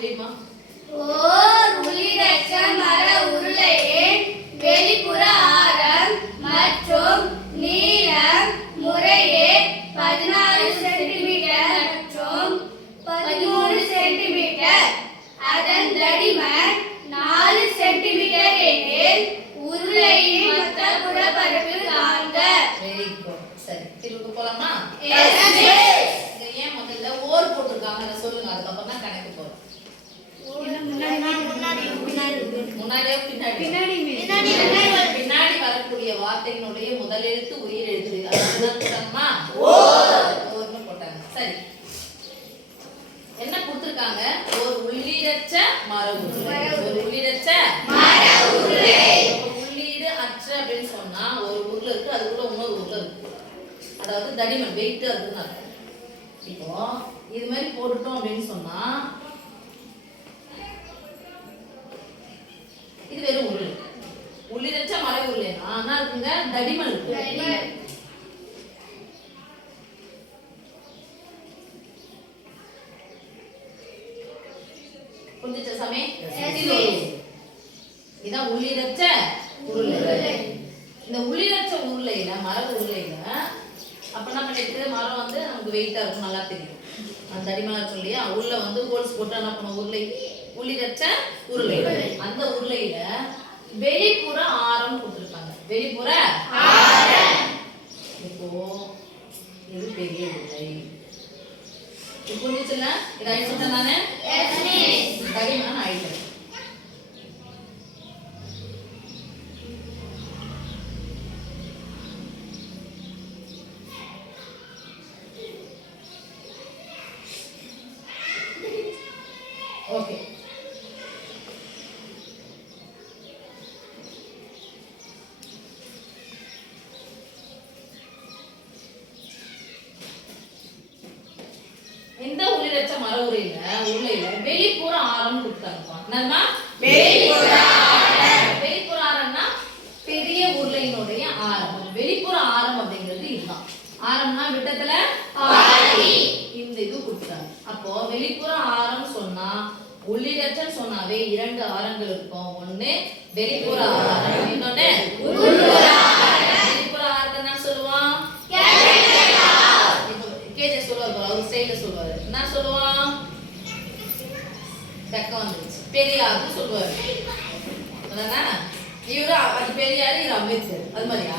தெரியுமா? ஓர் உள்ளிடற்ற மர உருளையின் வெளிப்புற ஆரம் மற்றும் நீளம் முறையே 14 சென்டிமீட்டர் மற்றும் 13 சென்டிமீட்டர். அதன் தடிமன் 4 சென்டிமீட்டர் எனில் உருளையின் மொத்த புறப்பரப்பு காண்க. Very good. சரி, திரும்ப போலாமா? Yes miss. ஏன் முதல்ல ஓர் போட்டுருக்காங்க அதை சொல்லுங்க, அதுக்கப்புறம் தான் கணக்கு போறோம். பின்னாடி வரக்கூடிய வார்த்தையினுடைய முதல் எழுத்து உயிர் எழுத்து அதுதான் ஓர்னு போட்டாங்க. சரி, என்ன கொடுத்திருக்காங்க? ஒரு உள்ளீடற்ற மர உருளை. ஒரு உள்ளீடற்ற மர உருளை. உள்ளீடு அற்ற அப்படின்னு சொன்னா ஒரு உருளை இருக்கு, அதுக்குள்ள இன்னொரு உருளை இருக்கு, அதாவது தடிமன் வெயிட் இருக்குன்னு அர்த்தம். இப்போ இது மாதிரி போட்டுட்டோம் அப்படின்னு சொன்னா இது வெறும் உருளை. உள்ளிடற்ற மர உருளைனா ஆனா இருக்குங்க தடிமன் இருக்கு. புரிஞ்சுச்சா சாமி? இதான் உள்ளிடற்ற உருளை. இந்த உள்ளிடற்ற உருளையில மர உருளையில அப்ப என்ன பண்ணிட்டு மரம் வந்து நமக்கு வெயிட்டா இருக்கும், நல்லா தெரியும். அந்த தடிமனா சொல்லி உள்ள வந்து ஹோல்ஸ் போட்டு என்ன பண்ணும் உருளை உள்ளிடற்ற உருளை. அந்த உருளையில வெளிப்புற ஆரம் கொடுத்திருக்காங்க. வெளிப்புற ஆரம். இப்போ இது பெரிய உருளை. இப்போ புரிஞ்சுச்சுல? இது ஆயிடுச்சு தானே? Yes miss. தடிமன் ஆயிடுச்சு. ஓகே, இந்த உள்ளிடற்ற மர உருளையில வெளிப்புற ஆரம் கொடுத்தாங்கப்பா. என்னமா வெளிப்புற ஆரம்? வெளிப்புற ஆரம்னா பெரிய உருளையினுடைய ஆரம். வெளிப்புற ஆரம் அப்படிங்கிறது இதுதான். ஆரம்னா விட்டத்துல பாதி. இந்த இது கொடுத்தாங்க. அப்போ வெளிப்புற ஆரம் சொன்னா உள்ளிடற்ற சொன்னாவே 2 ஆரங்கள் இருக்கும். ஒண்ணு வெளிப்புற ஆரம், இன்னொன்னு உள்புற ஆரம். வெளிப்புற ஆரத்தை என்ன சொல்லுவோம்? Capital R. இப்போ கேஜே சொல்லுவாரு, அவர் ஸ்டைல்ல சொல்லுவாரு. என்ன சொல்லுவோம்? தக்க வந்துருச்சு, பெரியார்னு சொல்லுவாரு. அதானே? இவரு அது பெரியார், இவர் அம்பேத்கர், அது மாதிரியா?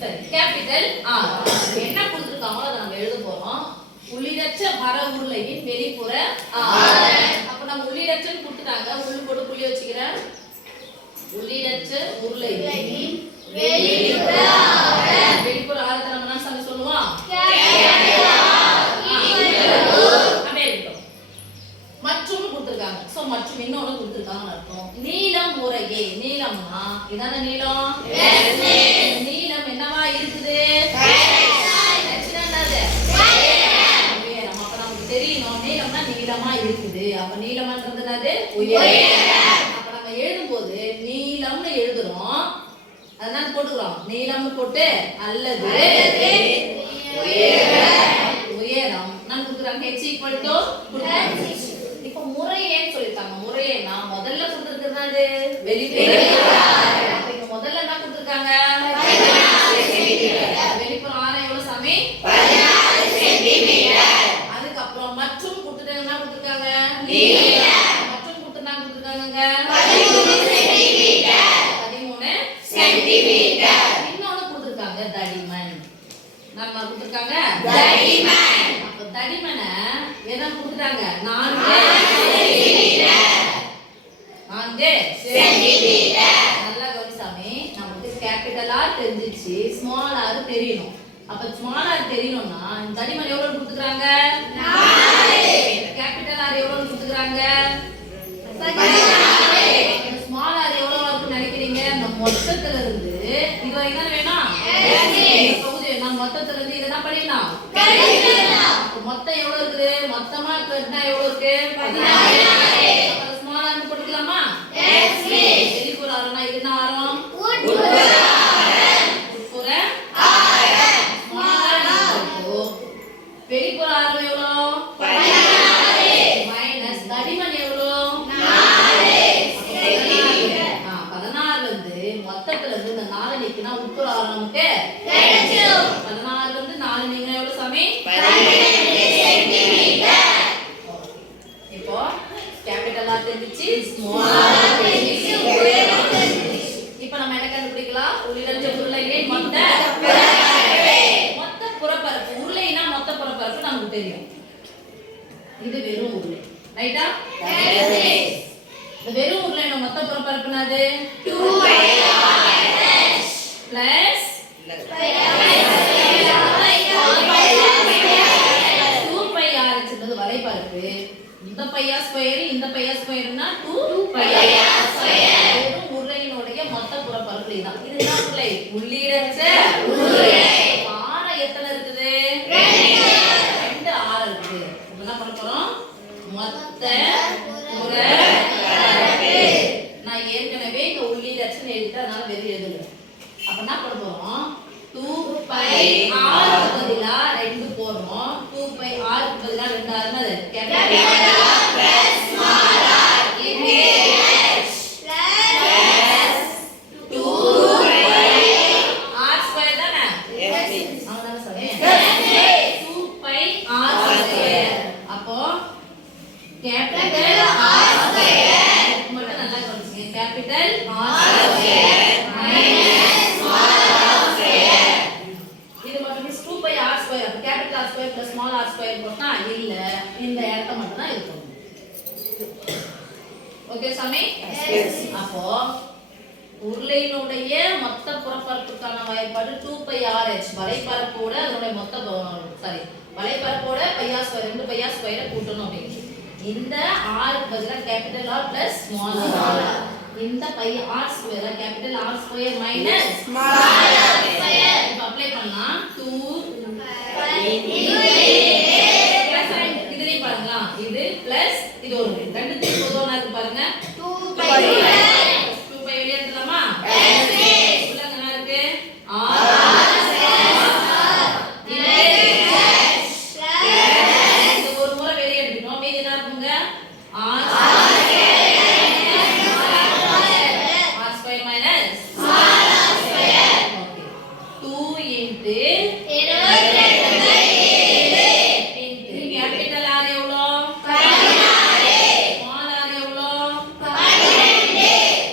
சரி, கேபிட்டல் ஆர். என்ன கொடுத்துருக்காங்களோ அதை நம்ம எழுத போறோம். உள்ளிடற்ற மர உருளையின் வெளிப்புற ஆரம். அப்ப நம்ம உள்ளிடற்றன்னு கொடுத்துட்டாங்க, உள்ள போட்டு புள்ளி வச்சுக்கிறேன். உள்ளிடற்ற உருளையின் வெளிப்புற ஆரம். வெளிப்புற ஆரத்தை நம்ம என்ன சொல்லி சொல்லுவோம்? Capital R. அப்படியே இருக்கும். மற்றும் கொடுத்துருக்காங்க. சோ மற்றும் இன்னொன்னு கொடுத்துருக்காங்கன்னு அர்த்தம். நீளம் முறையே. நீளம்னா இதான நீளம்? Yes miss. நீளம் என்னவா இருக்குது? தெரியணும். நீளம்னா நீளமா இருக்குது. அப்ப நீளம்ன்றது என்னது? உயரம். அப்ப நம்ம எழுதும்போது நீளம்னு எழுதுறோம், அதனால போட்டுக்கிறோம் நீளம்னு போட்டு அல்லது உயரம் நான் கொடுக்குறாங்க. h equal to கொடுக்குறாங்க. இப்போ முறையேன்னு சொல்லிட்டாங்க. முறையேனா முதல்ல கொடுத்துருக்கிறது வெளிப்புற ஆரம். இப்போ முதல்ல என்ன கொடுத்துருக்காங்க? 14 சென்டிமீட்டர். வெளிப்புற ஆரம் எவ்வளவு சாமி? 14 சென்டிமீட்டர். அதுக்கப்புறம் மற்றும் கொடுத்துட்டாங்க. என்ன கொடுத்துருக்காங்க? நீளம். மற்றும் கொடுத்துட்டாங்க கொடுத்துருக்காங்க 13 சென்டிமீட்டர். 13 சென்டிமீட்டர். இன்னொன்னு கொடுத்துருக்காங்க தடிமன். நம்ம கொடுத்துருக்காங்க தடிமன். அப்ப தடிமனை என்ன கொடுத்துட்டாங்க? 4 சென்டிமீட்டர். 4 சென்டிமீட்டர். நல்லா கவனிசாமி, நமக்கு கேபிட்டல் ஆர் தெரிஞ்சிச்சு, ஸ்மால் ஆர் தெரியணும். அப்ப ஸ்மால் ஆர் தெரியணும்னா தடிமன் எவ்வளவு கொடுத்துக்கறாங்க? 4. கேபிட்டல் ஆர் எவ்வளவு கொடுத்துக்கறாங்க? 14. ஸ்மால் ஆர் எவ்வளவு இருக்குன்னு நினைக்கிறீங்க? அந்த மொத்தத்துல இருந்து இது வரைக்கும் தான வேணும்? எஸ். நான் மொத்தத்துல இருந்து இத என்ன பண்ணிடலாம்? கழிக்கலாம். மொத்தம் எவ்வளவு இருக்குது? மொத்தமா கட்டினா எவ்வளவு இருக்கு? 14. அப்ப ஸ்மால் ஆர் போட்டுக்கலாமா? Yes miss. வெளிப்புற ஆரம்னா இது என்ன ஆரம்? உட்புற ஆரம். உட்புற ஆரம். ஸ்மால் ஆர் வெளிப்புற ஆரம் எவ்வளவு? 14 மைனஸ் இப்போ கேபிட்டல் ஆர் தெரிஞ்சிச்சு, ஸ்மால் ஆர் தெரிஞ்சிச்சு, இப்போ நம்ம என்ன கண்டுபிடிக்கலாம்? உள்ளிடற்ற உருளை எண் மொத்த புறப்பரப்பு. உருளைனா மொத்த புறப்பரப்பு நமக்கு தெரியும். இது வெறும் உருளை, ரைட்டா? இந்த வெறும் உருளையோட மொத்த புறப்பரப்பு என்னது? 2πr பிளஸ் 2πr என்பது வரைபரப்பு. இந்த πr ஸ்கொயர் இந்த πr ஸ்கொயர்னா 2πr ஸ்கொயர். வெறும் உருளையினுடைய மொத்த புறப்பரப்பு இதுதான். இதுதான் உருளை. உள்ளிடற்ற உருளை. ஆரம் எத்தனை இருக்குது? 2 ஆரம் இருக்குது. இப்போ என்ன பண்ண போறோம்? மொத்த புறப்பரப்பு. நான் ஏற்கனவே இங்க உள்ளிடற்ற எழுதிட்டேன், அதனால வெறும் எழுதல. அப்ப என்ன பண்ண போறோம்? 2πr பதிலா 2 போடுறோம். 2πr பதிலா 2 ஆறுனா அது capital R plus small R into h plus 2πr square தானே? அவ்வளவுதானே சாமி? 2πr square. அப்போ கேபிட்டல் ஆர் ஸ்கொயர் மட்டும் நல்லா கவனிச்சுங்க. Capital R square minus small R square. இது மட்டும் 2πr ஸ்கொயர். அப்ப capital R square plus small R square போட்டா இல்ல, இந்த இடத்த மட்டும் தான் இருக்கும். ஓகே சாமி? எஸ். அப்போ உருளையினுடைய மொத்த புறப்பரப்புக்கான வரைபாடு 2πrh. வரைபரப்போட அதனுடைய மொத்த வரைபரப்போட πr ஸ்கொயர் 2 πr ஸ்கொயரை கூட்டணும் அப்படிங்க. இந்த r பதிலா capital R plus small r. இந்த πr square capital R square minus small r square. இப்போ அப்ளை பண்ணலாம். 2 இதுலயே பாருங்க, இது பிளஸ் இது ஒரு ரெண்டுத்துக்கு பொதுவான இருக்கு பாருங்க. 2π வெளியே எடுத்துலாமா? உள்ள என்ன இருக்கு? r இது ஒரு முறை வெளியே எடுத்துட்டோம். மீதி என்ன இருக்குங்க? r square minus small r square. Okay. 2 into 22/7 capital R எவ்வளோ? 16. ஸ்மால் r எவ்வளோ? 12.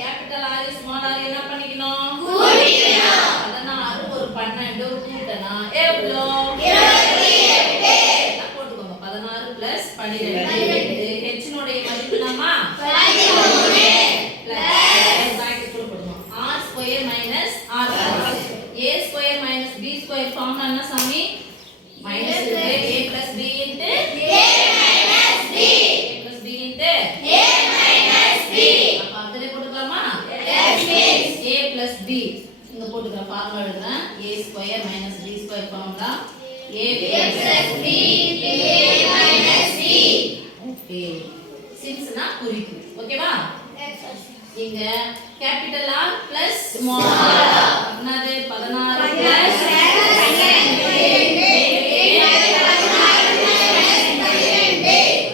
கேபிட்டல் R ஸ்மால் r என்ன பண்ணிக்கணும்? கூட்டிக்கணும். 16 ஒரு 12 கூட்டனா எவ்வளோ? 28. எல்லாம் போட்டுக்கோங்க. 16 பிளஸ் 12 h னுடைய மதிப்பு என்னமா? 13 பிளஸ் பிராக்கெட் போடுவோம். r square minus r square. a square minus b square formula என்ன சாமி? Minus a plus b into a minus b. a plus b into a minus b. அப்ப அப்படியே போட்டுக்கலாமா? yes miss. a plus b இங்க போட்டுக்கற formula எழுதுறேன். a square minus b square formula a plus b into a minus b. Okay. சின்ஸ்னா குறிப்பு. ஓகேவா? இங்க capital R plus small r என்னது? 16 பிளஸ்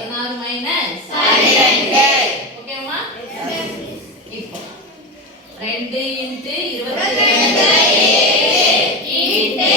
16 மைனஸ் 12. ஓகேமா? இப்போ 2 இன்டு 22 இன்டு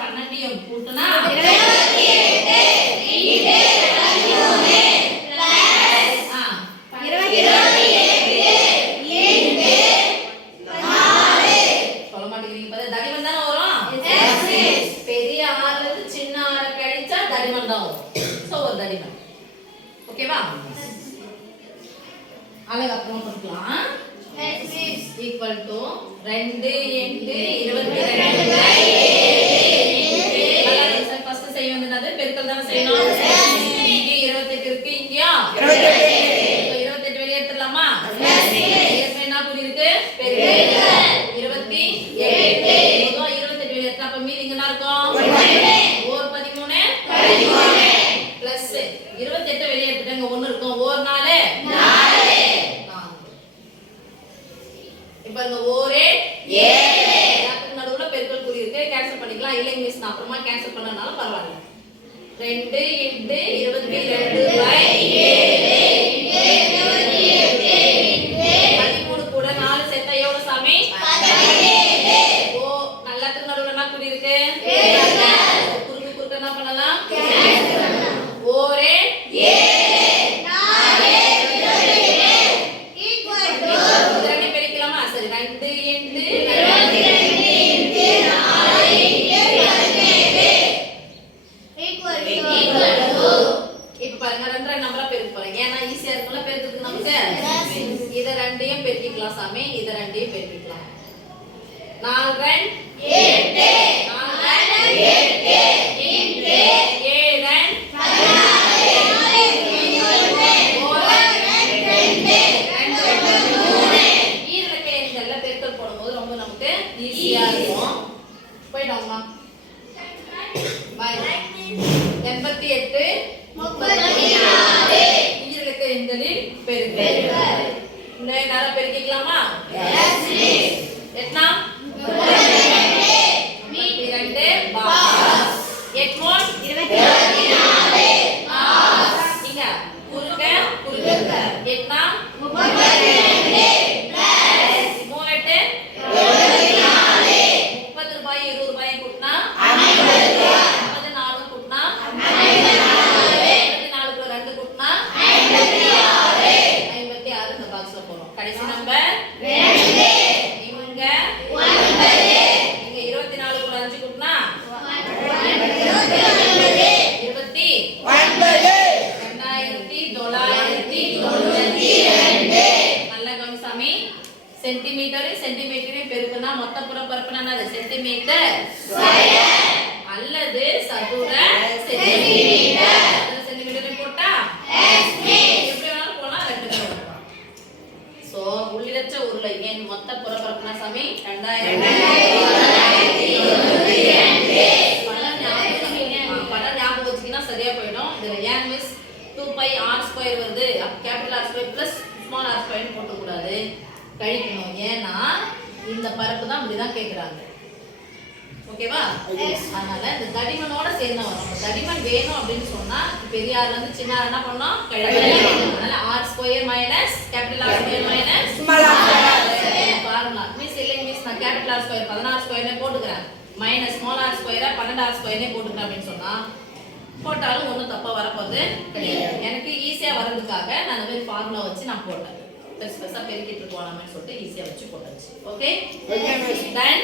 16 12 கூட்டினா 28 இன்டு 13 பிளஸ் 28 இன்டு 4. சொல்ல மாட்டேங்கிறீங்க பாரு. தடிமன் தான வரும்? பெரிய r ல இருந்து சின்ன r கழிச்சா தடிமன் தான் வரும். சோ ஒரு தடிமன். ஓகேவா? அழகா அப்புறம் போட்டுக்கலாம். equal to 2 into 22/7 ஃபர்ஸ்ட் செய்ய வேண்டியது பெருக்கல் தான செய்யணும். இங்க 28 இருக்கு, இங்கயா 28 வெளிய எடுத்துடலாமா? ஏற்கனவே என்ன புள்ளி இருக்கு? பெருக்கல் 28 பொதுவா 28 வெளிய எடுத்தா அப்ப மீதி இங்க என்ன இருக்கும்? 1 13 பிளஸ் 28 வெளிய எடுத்துட்டங்க 1 இருக்கும். 1 4 இப்போ இந்த ஒரே 7 அதுக்கு நடுவுல பெருக்கல் குறி இருக்கு. கேன்சல் பண்ணிக்கலாம். இல்ல மிஸ் நான் அப்புறமா கேன்சல் பண்ணனால பரவாயில்லை. 2 into 22/7 கூட 4 சேர்த்தா எவ்வளவு சாமி? 17. ஓ நல்லாத்துக்கு நடுவுல என்ன குறி இருக்கு? குறுக்கு குறுக்க என்ன பண்ணலாம்? கேன்சல் பண்ணலாம். ஒரே 7 ஏன்னா ஈஸியா இருக்கும்ல பெருக்கிறதுக்கு நமக்கு. இத ரெண்டையும் பெருக்கிக்கலாம் சாமி, இத ரெண்டையும் பெருக்கிக்கலாம். 4 2 8 ஈஸியா இருக்கும். போய்டோம்மா. பை 88 34 ஈரலுக்கு எண்களின் பெருக்கல். இன்னும் நேரம் பெருக்கிக்கலாமா? Yes miss. எத்தனா? 32 பாஸ். 8 மோட் 24 பாஸ். இங்க குறுக்க குறுக்க. எத்தனா? 32 பிளஸ் 38 24. 30 ரூபாய் 20 ரூபாய் கூட்டினா 50 ரூபாய். 54 கூட்டினா 54. 24 க்கு 2 கூட்டினா 56. 56 இந்த பாக்ஸ்ல போறோம். கடைசி நம்பர் 2. இங்க 9. இங்க 24 க்கு 5 கூட்டினா 2992. நல்ல கவனிசாமி. சென்டிமீட்டர் சென்டிமீட்டர் பெருக்குனா மொத்த புறப்பரப்புனா என்னது? சென்டிமீட்டர் ஸ்கொயர் அல்லது சதுர சென்டிமீட்டர். சதுர சென்டிமீட்டர் போட்டா எஸ் மிஸ். எப்படி வேணாலும் போலாம், ரெண்டு பேரும் போலாம். சோ உள்ளிடற்ற உருளை எண் மொத்த புறப்பரப்புனா சாமி 2292. படம் ஞாபகம் வச்சுக்கினா சரியா போயிடும். இதுல ஏன் மிஸ் 2π r² வருது, capital R² plus small r² போட்டு கூடாது, கழிக்கணும். ஏன்னா இந்த பரப்பு தான் இப்படிதான் கேக்குறாங்க. ஓகேவா? அதனால இந்த தடிமனோட சேர்ந்து வரும். நம்ம தடிமன் வேணும் அப்படின்னு சொன்னா பெரிய ஆர்ல இருந்து சின்ன ஆர் என்ன பண்ணோம்? கழிக்கணும். அதனால r² minus capital R² minus small r². Formula miss இல்லைங்க மிஸ், நான் கேபிட்டல் R² 16² னே போட்டுக்கிறேன், மைனஸ் ஸ்மால் r² 12r² னே போட்டுக்கிறேன் அப்படின்னு சொன்னா போட்டாலும் ஒன்றும் தப்பா வரப்போகுது கிடையாது. எனக்கு ஈஸியா வர்றதுக்காக நான் இந்த மாதிரி ஃபார்முலா வச்சு நான் போட்டேன். பெருசா பெருக்கிட்டு போலாமேன்னு சொல்லிட்டு ஈஸியா வச்சு போட்டாச்சு. Okay, ton